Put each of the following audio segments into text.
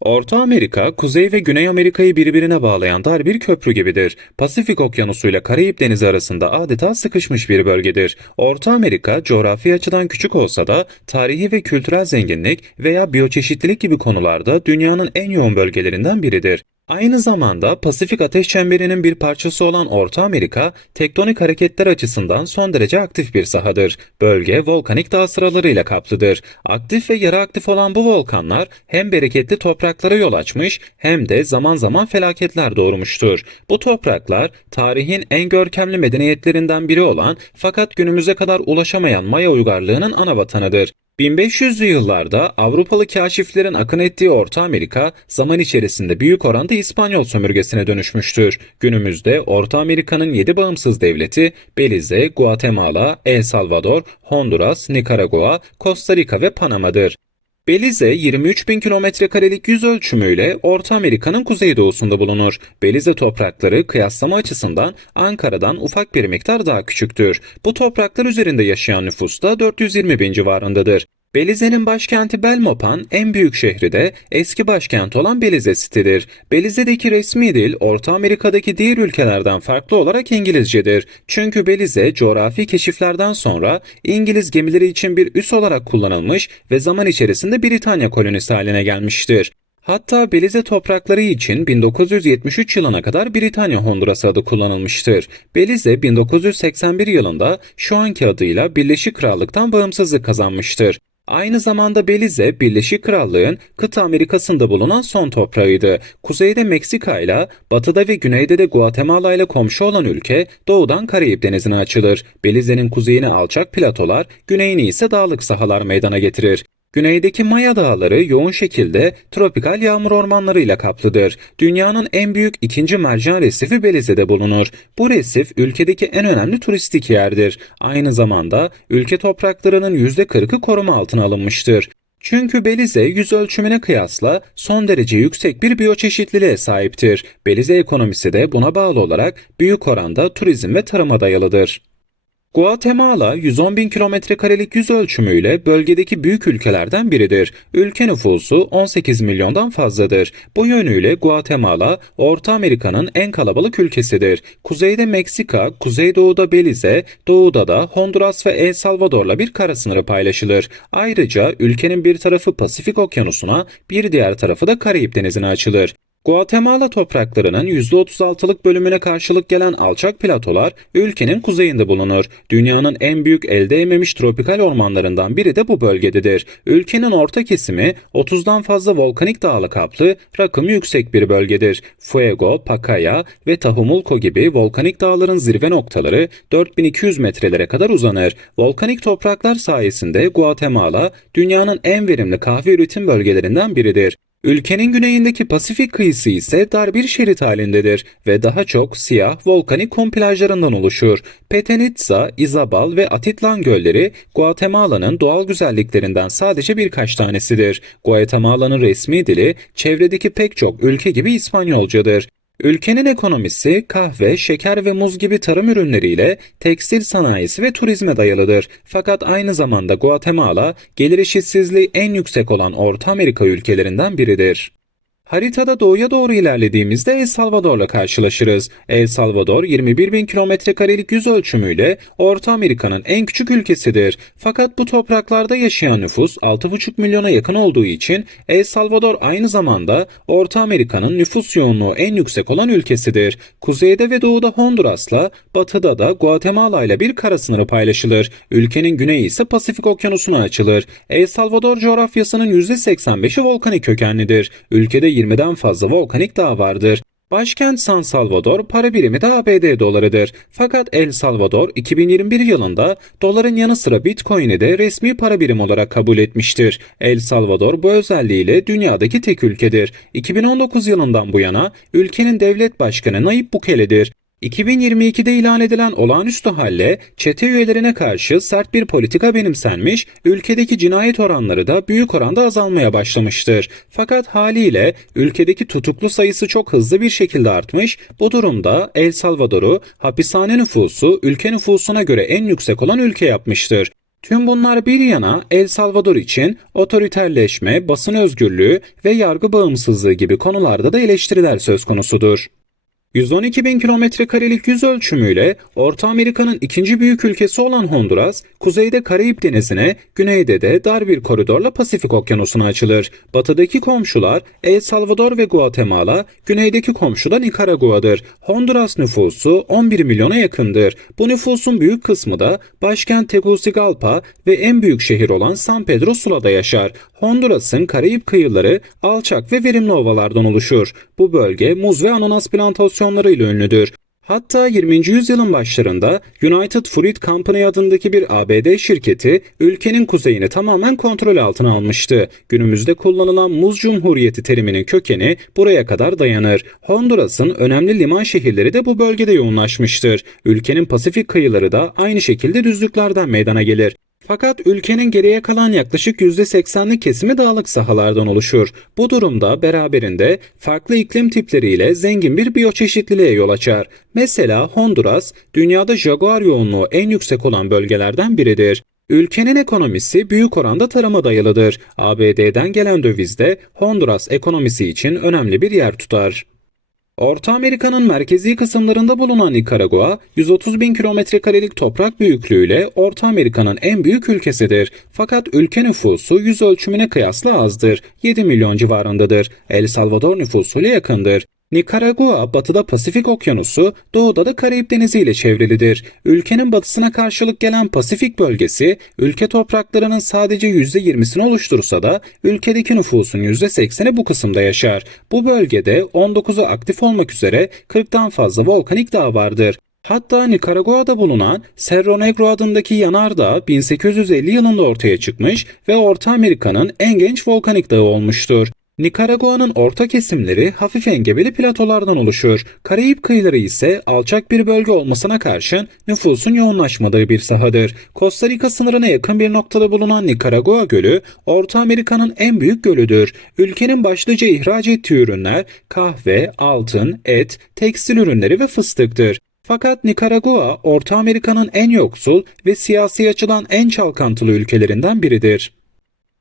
Orta Amerika, Kuzey ve Güney Amerika'yı birbirine bağlayan dar bir köprü gibidir. Pasifik Okyanusu ile Karayip Denizi arasında adeta sıkışmış bir bölgedir. Orta Amerika, coğrafi açıdan küçük olsa da tarihi ve kültürel zenginlik veya biyoçeşitlilik gibi konularda dünyanın en yoğun bölgelerinden biridir. Aynı zamanda Pasifik Ateş Çemberi'nin bir parçası olan Orta Amerika, tektonik hareketler açısından son derece aktif bir sahadır. Bölge volkanik dağ sıralarıyla kaplıdır. Aktif ve yarı aktif olan bu volkanlar hem bereketli topraklara yol açmış hem de zaman zaman felaketler doğurmuştur. Bu topraklar tarihin en görkemli medeniyetlerinden biri olan fakat günümüze kadar ulaşamayan Maya uygarlığının ana vatanıdır. 1500'lü yıllarda Avrupalı kaşiflerin akın ettiği Orta Amerika zaman içerisinde büyük oranda İspanyol sömürgesine dönüşmüştür. Günümüzde Orta Amerika'nın 7 bağımsız devleti Belize, Guatemala, El Salvador, Honduras, Nikaragua, Costa Rica ve Panama'dır. Belize 23 bin kilometre karelik yüz ölçümüyle Orta Amerika'nın kuzeydoğusunda bulunur. Belize toprakları kıyaslama açısından Ankara'dan ufak bir miktar daha küçüktür. Bu topraklar üzerinde yaşayan nüfus da 420 bin civarındadır. Belize'nin başkenti Belmopan en büyük şehri de eski başkent olan Belize City'dir. Belize'deki resmi dil Orta Amerika'daki diğer ülkelerden farklı olarak İngilizcedir. Çünkü Belize coğrafi keşiflerden sonra İngiliz gemileri için bir üs olarak kullanılmış ve zaman içerisinde Britanya kolonisi haline gelmiştir. Hatta Belize toprakları için 1973 yılına kadar Britanya Honduras adı kullanılmıştır. Belize 1981 yılında şu anki adıyla Birleşik Krallık'tan bağımsızlık kazanmıştır. Aynı zamanda Belize, Birleşik Krallığın kıta Amerikasında bulunan son toprağıydı. Kuzeyde Meksika ile, batıda ve güneyde de Guatemala ile komşu olan ülke doğudan Karayip Denizi'ne açılır. Belize'nin kuzeyine alçak platolar, güneyini ise dağlık sahalar meydana getirir. Güneydeki Maya Dağları yoğun şekilde tropikal yağmur ormanlarıyla kaplıdır. Dünyanın en büyük ikinci mercan resifi Belize'de bulunur. Bu resif ülkedeki en önemli turistik yerdir. Aynı zamanda ülke topraklarının %40'ı koruma altına alınmıştır. Çünkü Belize yüz ölçümüne kıyasla son derece yüksek bir biyoçeşitliliğe sahiptir. Belize ekonomisi de buna bağlı olarak büyük oranda turizm ve tarıma dayalıdır. Guatemala 110 bin kilometre karelik yüz ölçümüyle bölgedeki büyük ülkelerden biridir. Ülke nüfusu 18 milyondan fazladır. Bu yönüyle Guatemala, Orta Amerika'nın en kalabalık ülkesidir. Kuzeyde Meksika, kuzeydoğuda Belize, doğuda da Honduras ve El Salvador'la bir kara sınırı paylaşılır. Ayrıca ülkenin bir tarafı Pasifik Okyanusu'na, bir diğer tarafı da Karayip Denizi'ne açılır. Guatemala topraklarının %36'lık bölümüne karşılık gelen alçak platolar ülkenin kuzeyinde bulunur. Dünyanın en büyük elde ememiş tropikal ormanlarından biri de bu bölgededir. Ülkenin orta kesimi 30'dan fazla volkanik dağlı kaplı, rakımı yüksek bir bölgedir. Fuego, Pacaya ve Tahumulco gibi volkanik dağların zirve noktaları 4200 metrelere kadar uzanır. Volkanik topraklar sayesinde Guatemala dünyanın en verimli kahve üretim bölgelerinden biridir. Ülkenin güneyindeki Pasifik kıyısı ise dar bir şerit halindedir ve daha çok siyah volkanik kum plajlarından oluşur. Petenitsa, Izabal ve Atitlan gölleri Guatemala'nın doğal güzelliklerinden sadece birkaç tanesidir. Guatemala'nın resmi dili çevredeki pek çok ülke gibi İspanyolcadır. Ülkenin ekonomisi kahve, şeker ve muz gibi tarım ürünleriyle tekstil sanayisi ve turizme dayalıdır. Fakat aynı zamanda Guatemala gelir eşitsizliği en yüksek olan Orta Amerika ülkelerinden biridir. Haritada doğuya doğru ilerlediğimizde El Salvador'la karşılaşırız. El Salvador 21 bin kilometre karelik yüz ölçümüyle Orta Amerika'nın en küçük ülkesidir. Fakat bu topraklarda yaşayan nüfus 6,5 milyona yakın olduğu için El Salvador aynı zamanda Orta Amerika'nın nüfus yoğunluğu en yüksek olan ülkesidir. Kuzeyde ve doğuda Honduras'la, batıda da Guatemala ile bir kara sınırı paylaşılır. Ülkenin güneyi ise Pasifik Okyanusu'na açılır. El Salvador coğrafyasının %85'i volkanik kökenlidir. Ülkede 20'den fazla volkanik dağ vardır. Başkent San Salvador para birimi de ABD dolarıdır. Fakat El Salvador 2021 yılında doların yanı sıra Bitcoin'i de resmi para birim olarak kabul etmiştir. El Salvador bu özelliğiyle dünyadaki tek ülkedir. 2019 yılından bu yana ülkenin devlet başkanı Nayib Bukele'dir. 2022'de ilan edilen olağanüstü halle çete üyelerine karşı sert bir politika benimsenmiş, ülkedeki cinayet oranları da büyük oranda azalmaya başlamıştır. Fakat haliyle ülkedeki tutuklu sayısı çok hızlı bir şekilde artmış, bu durumda El Salvador'u hapishane nüfusu ülke nüfusuna göre en yüksek olan ülke yapmıştır. Tüm bunlar bir yana El Salvador için otoriterleşme, basın özgürlüğü ve yargı bağımsızlığı gibi konularda da eleştiriler söz konusudur. 112 bin kilometre karelik yüz ölçümüyle Orta Amerika'nın ikinci büyük ülkesi olan Honduras, kuzeyde Karayip Denizi'ne, güneyde de dar bir koridorla Pasifik Okyanusu'na açılır. Batıdaki komşular El Salvador ve Guatemala, güneydeki komşu da Nikaragua'dır. Honduras nüfusu 11 milyona yakındır. Bu nüfusun büyük kısmı da başkent Tegucigalpa ve en büyük şehir olan San Pedro Sula'da yaşar. Honduras'ın Karayip kıyıları alçak ve verimli ovalardan oluşur. Bu bölge muz ve ananas plantasyonlarıyla ünlüdür. Hatta 20. yüzyılın başlarında United Fruit Company adındaki bir ABD şirketi ülkenin kuzeyini tamamen kontrol altına almıştı. Günümüzde kullanılan muz cumhuriyeti teriminin kökeni buraya kadar dayanır. Honduras'ın önemli liman şehirleri de bu bölgede yoğunlaşmıştır. Ülkenin Pasifik kıyıları da aynı şekilde düzlüklerden meydana gelir. Fakat ülkenin geriye kalan yaklaşık %80'lik kesimi dağlık sahalardan oluşur. Bu durumda beraberinde farklı iklim tipleriyle zengin bir biyoçeşitliliğe yol açar. Mesela Honduras, dünyada jaguar yoğunluğu en yüksek olan bölgelerden biridir. Ülkenin ekonomisi büyük oranda tarıma dayalıdır. ABD'den gelen döviz de Honduras ekonomisi için önemli bir yer tutar. Orta Amerika'nın merkezi kısımlarında bulunan Nikaragua, 130 bin kilometre karelik toprak büyüklüğüyle Orta Amerika'nın en büyük ülkesidir. Fakat ülke nüfusu yüz ölçümüne kıyasla azdır. 7 milyon civarındadır. El Salvador nüfusuyla yakındır. Nikaragua batıda Pasifik Okyanusu, doğuda da Karayip Denizi ile çevrilidir. Ülkenin batısına karşılık gelen Pasifik bölgesi, ülke topraklarının sadece %20'sini oluştursa da ülkedeki nüfusun %80'i bu kısımda yaşar. Bu bölgede 19'u aktif olmak üzere 40'tan fazla volkanik dağ vardır. Hatta Nikaragua'da bulunan Cerro Negro adındaki yanardağ 1850 yılında ortaya çıkmış ve Orta Amerika'nın en genç volkanik dağı olmuştur. Nikaragua'nın orta kesimleri hafif engebeli platolardan oluşur. Karayip kıyıları ise alçak bir bölge olmasına karşın nüfusun yoğunlaşmadığı bir sahadır. Costa Rica sınırına yakın bir noktada bulunan Nikaragua Gölü, Orta Amerika'nın en büyük gölüdür. Ülkenin başlıca ihraç ettiği ürünler kahve, altın, et, tekstil ürünleri ve fıstıktır. Fakat Nikaragua, Orta Amerika'nın en yoksul ve siyasi açıdan en çalkantılı ülkelerinden biridir.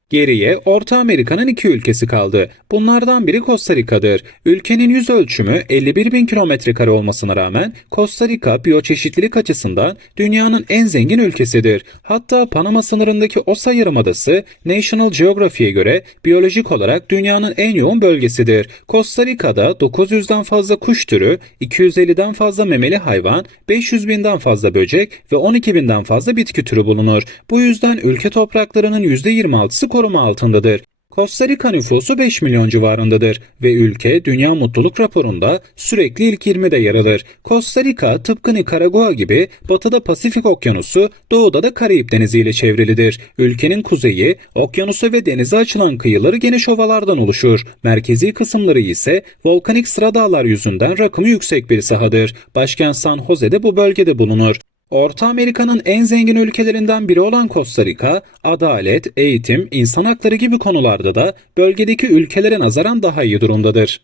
Geriye Orta Amerika'nın iki ülkesi kaldı. Bunlardan biri Costa Rica'dır. Ülkenin yüz ölçümü 51 bin kilometre kare olmasına rağmen Costa Rica biyoçeşitlilik açısından dünyanın en zengin ülkesidir. Hatta Panama sınırındaki Osa Yarımadası National Geographic'e göre biyolojik olarak dünyanın en yoğun bölgesidir. Costa Rica'da 900'den fazla kuş türü, 250'den fazla memeli hayvan, 500 binden fazla böcek ve 12 binden fazla bitki türü bulunur. Bu yüzden ülke topraklarının %26'sı koruma altındadır. Costa Rica nüfusu 5 milyon civarındadır ve ülke Dünya Mutluluk Raporu'nda sürekli ilk 20'de yer alır. Costa Rica tıpkı Nikaragua gibi batıda Pasifik Okyanusu, doğuda da Karayip Denizi ile çevrilidir. Ülkenin kuzeyi, okyanusu ve denize açılan kıyıları geniş ovalardan oluşur. Merkezi kısımları ise volkanik sıra dağlar yüzünden rakımı yüksek bir sahadır. Başkent San Jose'de bu bölgede bulunur. Orta Amerika'nın en zengin ülkelerinden biri olan Costa Rica, adalet, eğitim, insan hakları gibi konularda da bölgedeki ülkelere nazaran daha iyi durumdadır.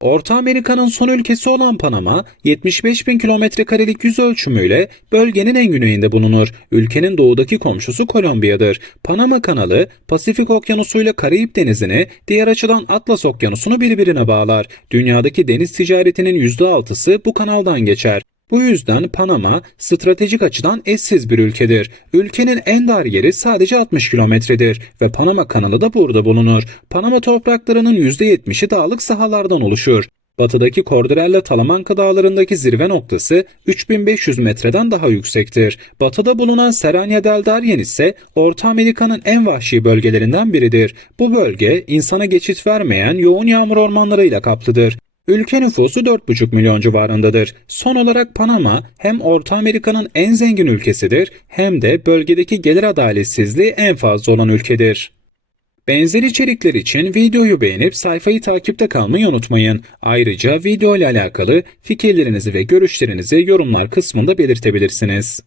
Orta Amerika'nın son ülkesi olan Panama, 75 bin kilometre karelik yüz ölçümüyle bölgenin en güneyinde bulunur. Ülkenin doğudaki komşusu Kolombiya'dır. Panama kanalı, Pasifik Okyanusu ile Karayip Denizi'ni, diğer açıdan Atlas Okyanusu'nu birbirine bağlar. Dünyadaki deniz ticaretinin %6'sı bu kanaldan geçer. Bu yüzden Panama stratejik açıdan eşsiz bir ülkedir. Ülkenin en dar yeri sadece 60 kilometredir ve Panama kanalı da burada bulunur. Panama topraklarının %70'i dağlık sahalardan oluşur. Batıdaki Cordillera Talamanca dağlarındaki zirve noktası 3500 metreden daha yüksektir. Batıda bulunan Serrania del Darien ise Orta Amerika'nın en vahşi bölgelerinden biridir. Bu bölge insana geçit vermeyen yoğun yağmur ormanlarıyla kaplıdır. Ülke nüfusu 4,5 milyon civarındadır. Son olarak Panama hem Orta Amerika'nın en zengin ülkesidir hem de bölgedeki gelir adaletsizliği en fazla olan ülkedir. Benzer içerikler için videoyu beğenip sayfayı takipte kalmayı unutmayın. Ayrıca video ile alakalı fikirlerinizi ve görüşlerinizi yorumlar kısmında belirtebilirsiniz.